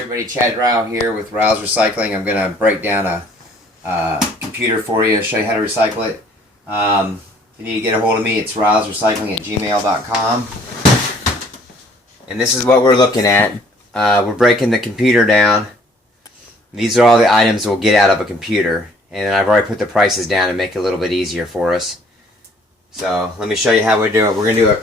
Everybody, Chad Ryle here with Ryle's Recycling. I'm going to break down a computer for you, show you how to recycle it. If you need to get a hold of me, it's rylesrecycling@gmail.com. And this is what we're looking at. We're breaking the computer down. These are all the items we'll get out of a computer. And I've already put the prices down to make it a little bit easier for us. So let me show you how we do it. We're going to do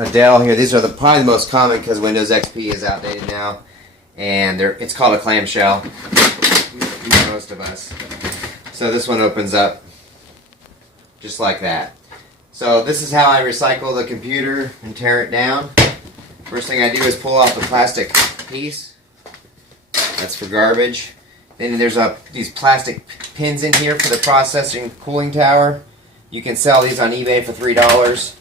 a Dell here. These are probably the most common because Windows XP is outdated now. And it's called a clamshell, most of us. So this one opens up just like that. So this is how I recycle the computer and tear it down. First thing I do is pull off the plastic piece. That's for garbage. Then there's these plastic pins in here for the processing cooling tower. You can sell these on eBay for $3.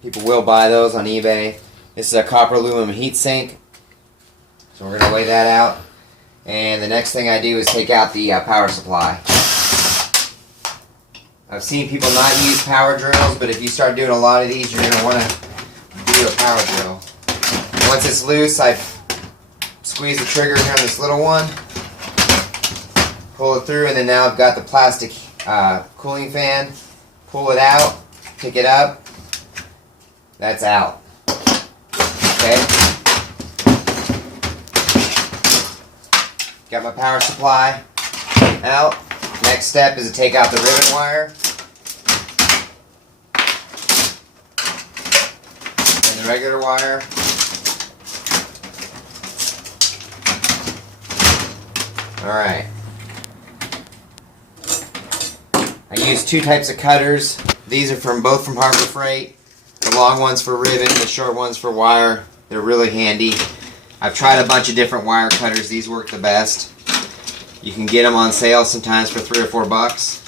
People will buy those on eBay. This is a copper aluminum heat sink. So we're going to weigh that out. And the next thing I do is take out the power supply. I've seen people not use power drills, but if you start doing a lot of these, you're going to want to do a power drill. Once it's loose, I squeeze the trigger here on this little one, pull it through, and then now I've got the plastic cooling fan. Pull it out, pick it up. That's out. Okay? Got my power supply out. Next step is to take out the ribbon wire and the regular wire. Alright. I use two types of cutters. These are both from Harbor Freight. The long ones for ribbon, the short ones for wire. They're really handy. I've tried a bunch of different wire cutters. These work the best. You can get them on sale sometimes for $3 or $4.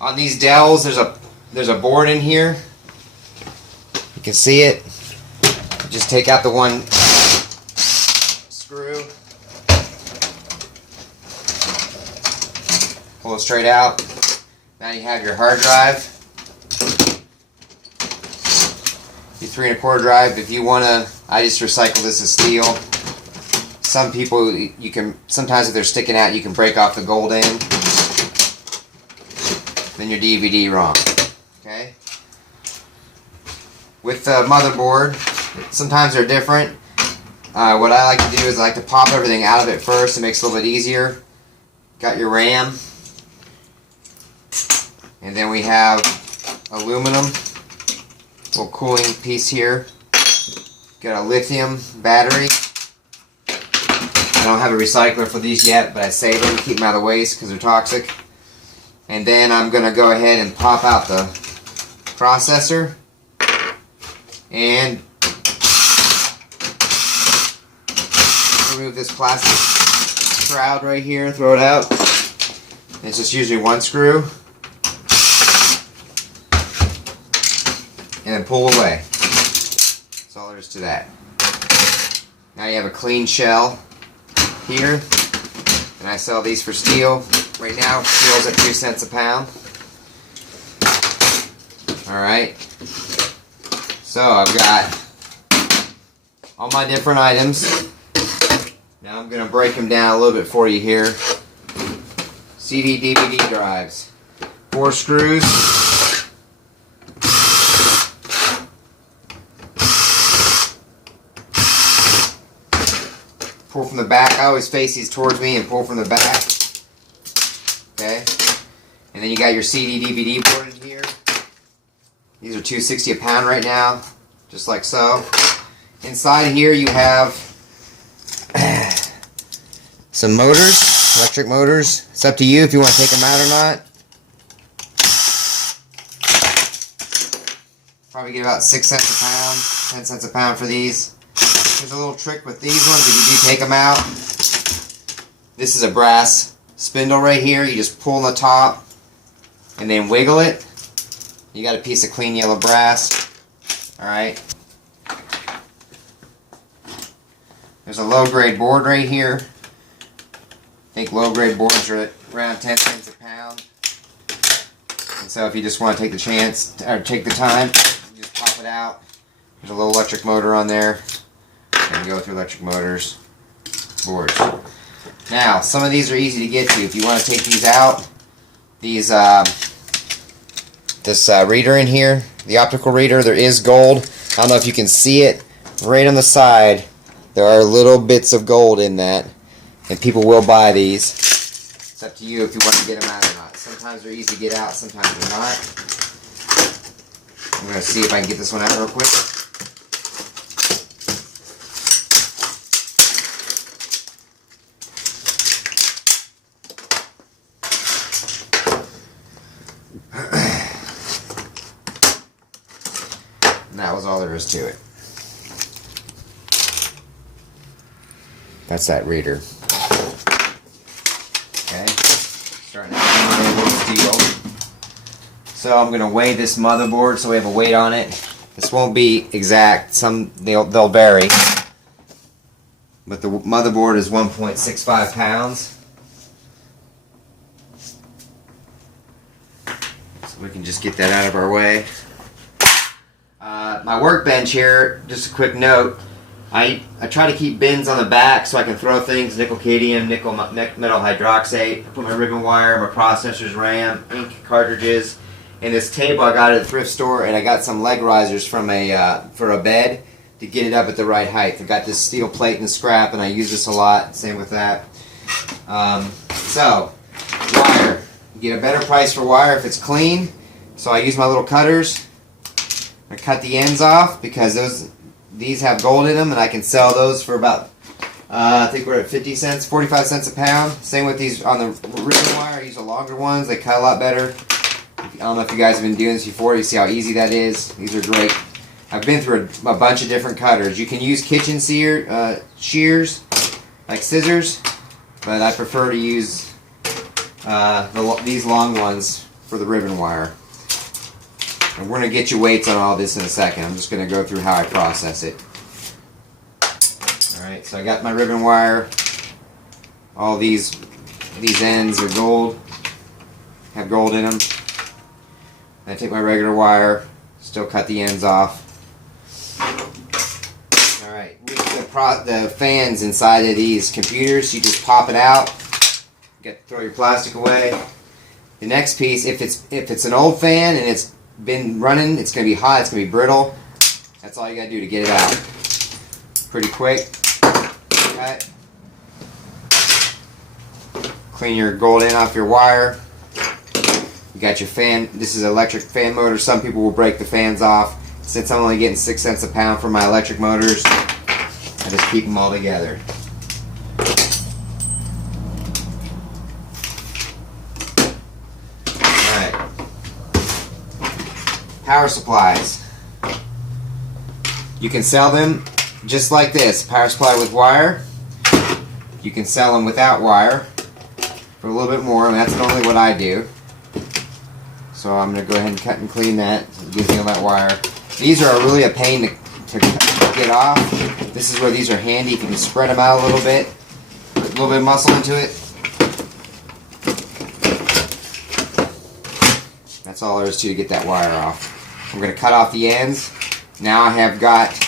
On these Dells, there's a board in here. You can see it. Just take out the one screw. Pull it straight out. Now you have your hard drive. Your 3 1/4 drive. If you wanna, I just recycle this as steel. Some people, sometimes if they're sticking out, you can break off the gold end. Then your DVD-ROM. Okay. With the motherboard, sometimes they're different. What I like to do is I like to pop everything out of it first. It makes it a little bit easier. Got your RAM. And then we have aluminum, little cooling piece here. Got a lithium battery. I don't have a recycler for these yet, but I save them, keep them out of the waste because they're toxic. And then I'm going to go ahead and pop out the processor and remove this plastic shroud right here, throw it out. And it's just usually one screw. And then pull away. That's all there is to that. Now you have a clean shell here. And I sell these for steel. Right now, steel's at 3 cents a pound. Alright. So I've got all my different items. Now I'm going to break them down a little bit for you here. CD, DVD drives. 4 screws. Pull from the back. I always face these towards me and pull from the back. Okay. And then you got your CD DVD board in here. These are $2.60 a pound right now, just like so. Inside here you have some motors, electric motors. It's up to you if you want to take them out or not. Probably get about 6 cents a pound, 10 cents a pound for these. There's a little trick with these ones. If you do take them out, this is a brass spindle right here. You just pull on the top and then wiggle it. You got a piece of clean yellow brass. Alright. There's a low grade board right here. I think low grade boards are at around 10 cents a pound. And so if you just want to take the chance, or take the time, you just pop it out. There's a little electric motor on there. And go with your electric motors, boards. Now, some of these are easy to get to. If you want to take these out, these this reader in here, the optical reader, there is gold. I don't know if you can see it right on the side. There are little bits of gold in that, and people will buy these. It's up to you if you want to get them out or not. Sometimes they're easy to get out, sometimes they're not. I'm going to see if I can get this one out real quick. And that was all there is to it. That's that reader. Okay, starting to get a little steel. So I'm going to weigh this motherboard so we have a weight on it. This won't be exact. Some they'll vary. But the motherboard is 1.65 pounds. So we can just get that out of our way. My workbench here, just a quick note, I try to keep bins on the back so I can throw things, nickel cadmium, nickel metal hydroxide. I put my ribbon wire, my processor's RAM, ink cartridges, and this table I got at a thrift store, and I got some leg risers from for a bed to get it up at the right height. I got this steel plate and scrap, and I use this a lot, same with that. So, wire. You get a better price for wire if it's clean, so I use my little cutters. I cut the ends off because these have gold in them, and I can sell those for about I think we're at 50 cents, 45 cents a pound. Same with these on the ribbon wire. I use the longer ones. They cut a lot better. I don't know if you guys have been doing this before. You see how easy that is. These are great. I've been through a bunch of different cutters. You can use kitchen shears, like scissors, but I prefer to use these long ones for the ribbon wire. And we're going to get you weights on all this in a second. I'm just going to go through how I process it. Alright, so I got my ribbon wire. All these ends are gold. Have gold in them. I take my regular wire, still cut the ends off. Alright, the fans inside of these computers, you just pop it out. Throw your plastic away. The next piece, if it's an old fan and it's been running, it's going to be hot, it's going to be brittle. That's all you got to do to get it out. Pretty quick. Cut. Clean your gold end off your wire. You got your fan. This is an electric fan motor. Some people will break the fans off. Since I'm only getting 6 cents a pound for my electric motors, I just keep them all together. Power supplies. You can sell them just like this. Power supply with wire. You can sell them without wire for a little bit more, and that's normally what I do. So I'm going to go ahead and cut and clean that. It gives me all that wire. These are really a pain to get off. This is where these are handy. If you can spread them out a little bit, put a little bit of muscle into it. That's all there is to get that wire off. I'm going to cut off the ends. Now I have got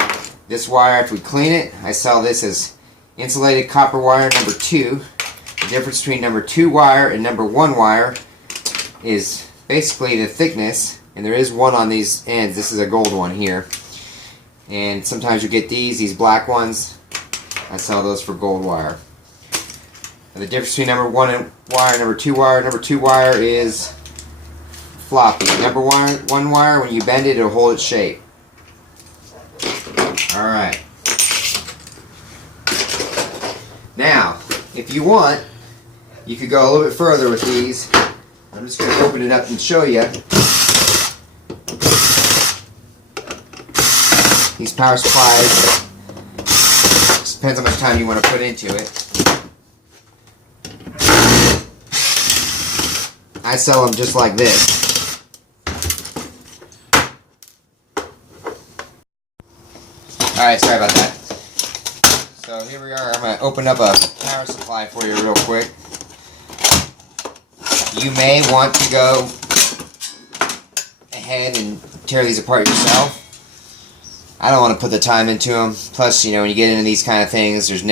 this wire. After we clean it, I sell this as insulated copper wire number 2. The difference between number 2 wire and number 1 wire is basically the thickness, and there is one on these ends. This is a gold one here. And sometimes you get these black ones. I sell those for gold wire. And the difference between number 1 wire and number 2 wire is floppy. Number 1 wire, when you bend it, it'll hold its shape. Alright. Now, if you want, you could go a little bit further with these. I'm just going to open it up and show you. These power supplies, just depends how much time you want to put into it. I sell them just like this. Alright, sorry about that. So here we are. I'm going to open up a power supply for you real quick. You may want to go ahead and tear these apart yourself. I don't want to put the time into them. Plus, you know, when you get into these kind of things, there's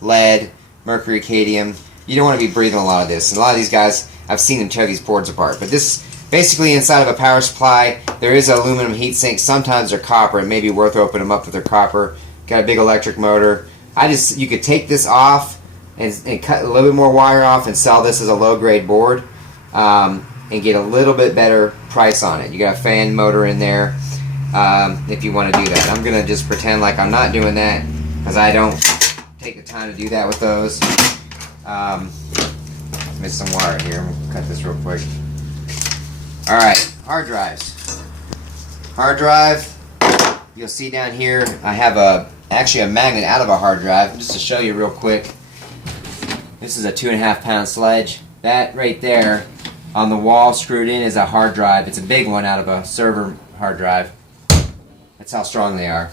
lead, mercury, cadmium. You don't want to be breathing a lot of this. And a lot of these guys, I've seen them tear these boards apart. But this, basically inside of a power supply, there is an aluminum heat sink. Sometimes they're copper. It may be worth opening them up if they're copper. Got a big electric motor. You could take this off and cut a little bit more wire off and sell this as a low-grade board and get a little bit better price on it. You got a fan motor in there if you want to do that. I'm going to just pretend like I'm not doing that because I don't take the time to do that with those. Missed some wire here. We'll cut this real quick. Alright, hard drives. Hard drive, you'll see down here I have actually a magnet out of a hard drive. Just to show you real quick. This is a 2.5 pound sledge. That right there on the wall screwed in is a hard drive. It's a big one out of a server hard drive. That's how strong they are.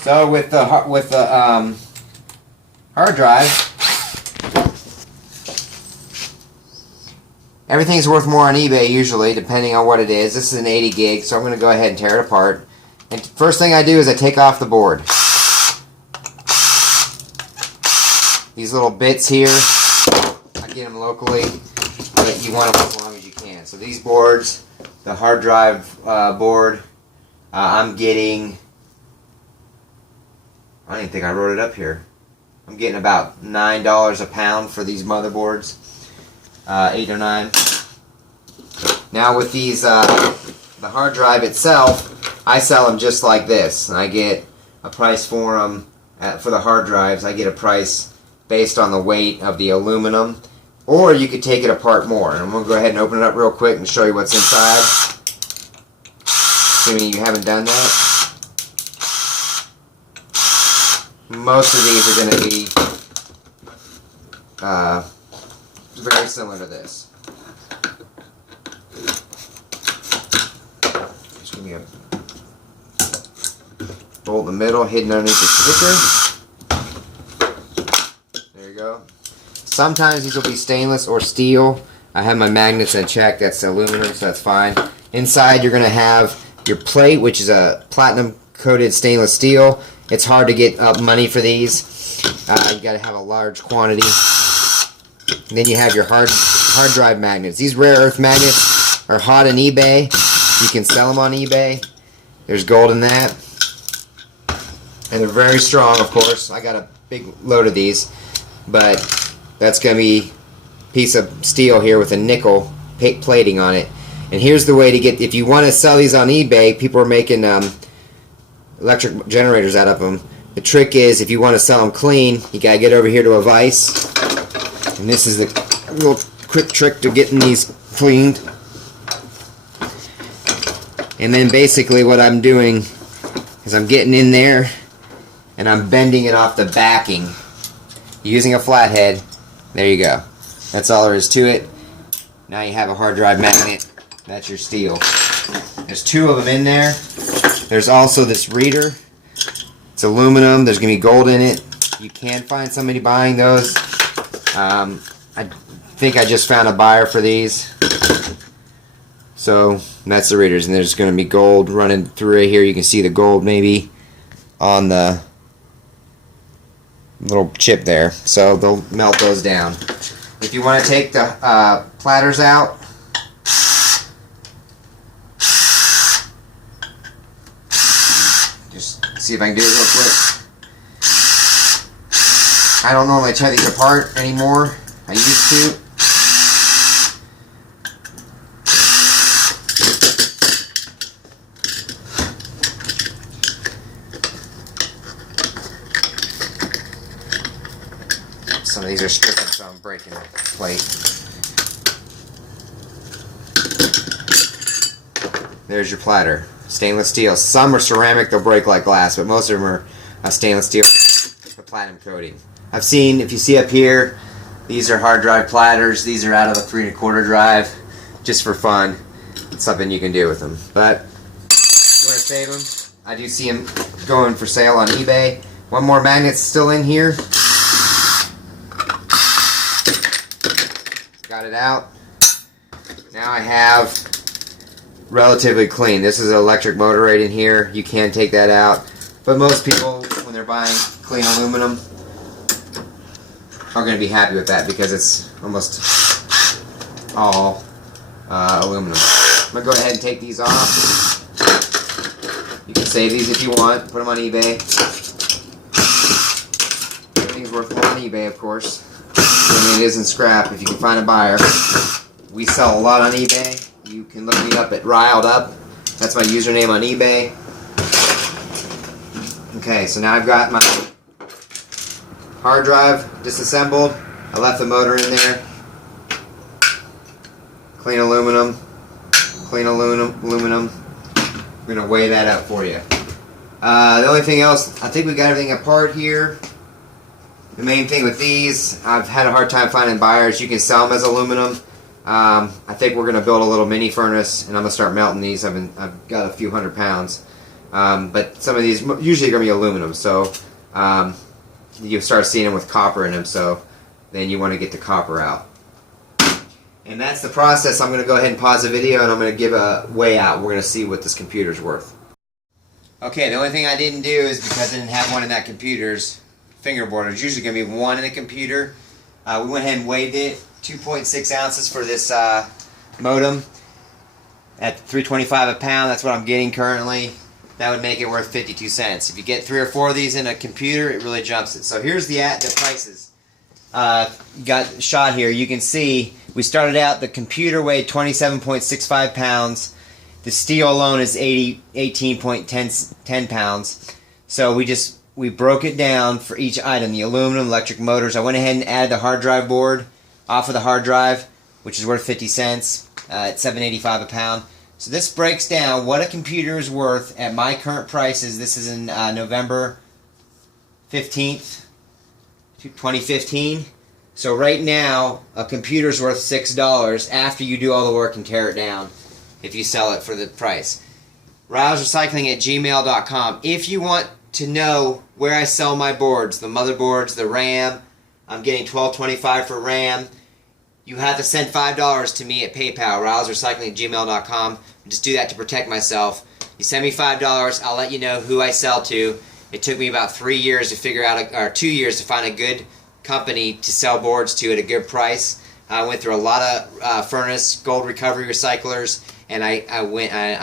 So with the hard drive, everything's worth more on eBay usually, depending on what it is. This is an 80 gig, so I'm going to go ahead and tear it apart. And first thing I do is I take off the board. These little bits here, I get them locally, but you want them as long as you can. So these boards, the hard drive board, I'm getting, I don't even think I wrote it up here. I'm getting about $9 a pound for these motherboards, 8 or 9. Now with these, the hard drive itself, I sell them just like this, and I get a price for them. For the hard drives, I get a price based on the weight of the aluminum, or you could take it apart more. And I'm going to go ahead and open it up real quick and show you what's inside, assuming you haven't done that. Most of these are going to be very similar to this. Just give me a bolt in the middle, hidden underneath the sticker. There you go. Sometimes these will be stainless or steel. I have my magnets in check. That's aluminum, so that's fine. Inside you're going to have your plate, which is a platinum coated stainless steel. It's hard to get up money for these. You got to have a large quantity. And then you have your hard drive magnets. These rare earth magnets are hot on eBay. You can sell them on eBay. There's gold in that. And they're very strong, of course. I got a big load of these. But that's going to be a piece of steel here with a nickel plating on it. And here's the way to get, if you want to sell these on eBay, people are making electric generators out of them. The trick is, if you want to sell them clean, you got to get over here to a vise. And this is the little quick trick to getting these cleaned. And then basically what I'm doing is I'm getting in there and I'm bending it off the backing using a flathead. There you go. That's all there is to it. Now you have a hard drive magnet. That's your steel. There's 2 of them in there. There's also this reader. It's aluminum. There's going to be gold in it. You can find somebody buying those. I think I just found a buyer for these. So that's the readers, and there's going to be gold running through right here. You can see the gold maybe on the little chip there. So they'll melt those down. If you want to take the platters out, just see if I can do it real quick. I don't normally tear these apart anymore. I used to. Some of these are stripping, so I'm breaking the plate. There's your platter. Stainless steel. Some are ceramic, they'll break like glass, but most of them are stainless steel with platinum coating. I've seen, if you see up here, these are hard drive platters. These are out of a 3 1/4 drive, just for fun. It's something you can do with them. But if you want to save them, I do see them going for sale on eBay. One more magnet's still in here. Got it out. Now I have relatively clean. This is an electric motor right in here. You can take that out. But most people, when they're buying clean aluminum, are going to be happy with that because it's almost all aluminum. I'm going to go ahead and take these off. You can save these if you want. Put them on eBay. Everything's worth more on eBay, of course. I mean, it isn't scrap if you can find a buyer. We sell a lot on eBay. You can look me up at Riled Up. That's my username on eBay. Okay, so now I've got my hard drive disassembled. I left the motor in there. Clean aluminum. Clean aluminum. I'm going to weigh that out for you. The only thing else, I think we got everything apart here. The main thing with these, I've had a hard time finding buyers. You can sell them as aluminum. I think we're going to build a little mini furnace, and I'm going to start melting these. I've got a few 100 pounds. But some of these usually are going to be aluminum, so you start seeing them with copper in them, so then you want to get the copper out. And that's the process. I'm going to go ahead and pause the video, and I'm going to give a weigh out. We're going to see what this computer's worth. Okay, the only thing I didn't do is because I didn't have one in that computer's fingerboard. There's usually going to be one in the computer. We went ahead and weighed it. 2.6 ounces for this modem at $3.25 a pound. That's what I'm getting currently. That would make it worth 52 cents. If you get 3 or 4 of these in a computer, it really jumps it. So here's the prices. You got shot here. You can see we started out, the computer weighed 27.65 pounds. The steel alone is 18.10 pounds. So we broke it down for each item. The aluminum, electric motors. I went ahead and added the hard drive board off of the hard drive, which is worth 50 cents at $7.85 a pound. So this breaks down what a computer is worth at my current prices. This is in November 15th, 2015. So right now, a computer is worth $6 after you do all the work and tear it down if you sell it for the price. RilesRecycling@gmail.com. If you want to know where I sell my boards, the motherboards, the RAM, I'm getting $12.25 for RAM. You have to send $5 to me at PayPal, RilesRecycling@gmail.com. Just do that to protect myself. You send me $5, I'll let you know who I sell to. It took me about 3 years to figure out, or 2 years to find a good company to sell boards to at a good price. I went through a lot of furnace, gold recovery recyclers, and I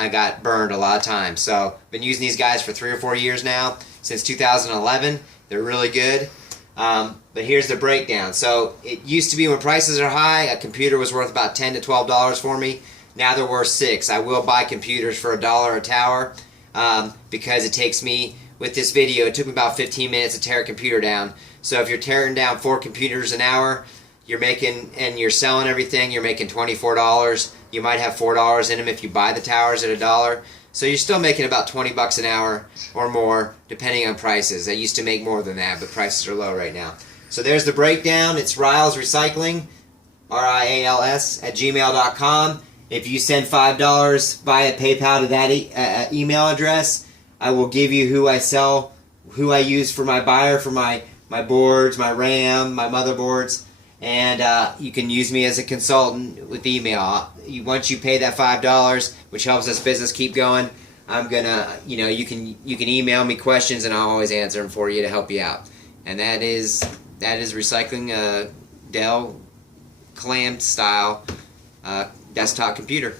got burned a lot of times. So been using these guys for 3 or 4 years now, since 2011. They're really good. But here's the breakdown. So it used to be when prices are high, a computer was worth about $10 to $12 for me. Now they're worth $6. I will buy computers for $1 a tower because it takes me, with this video, it took me about 15 minutes to tear a computer down. So if you're tearing down 4 computers an hour, you're making, and you're selling everything, you're making $24. You might have $4 in them if you buy the towers at $1. So you're still making about 20 bucks an hour or more, depending on prices. I used to make more than that, but prices are low right now. So there's the breakdown. It's Riles Recycling, RIALS, @gmail.com. If you send $5 via PayPal to that email address, I will give you who I sell, who I use for my buyer, for my boards, my RAM, my motherboards, and you can use me as a consultant with email. Once you pay that $5, which helps this business keep going, I'm gonna, you can email me questions and I'll always answer them for you to help you out. And that is recycling Dell clam style desktop computer.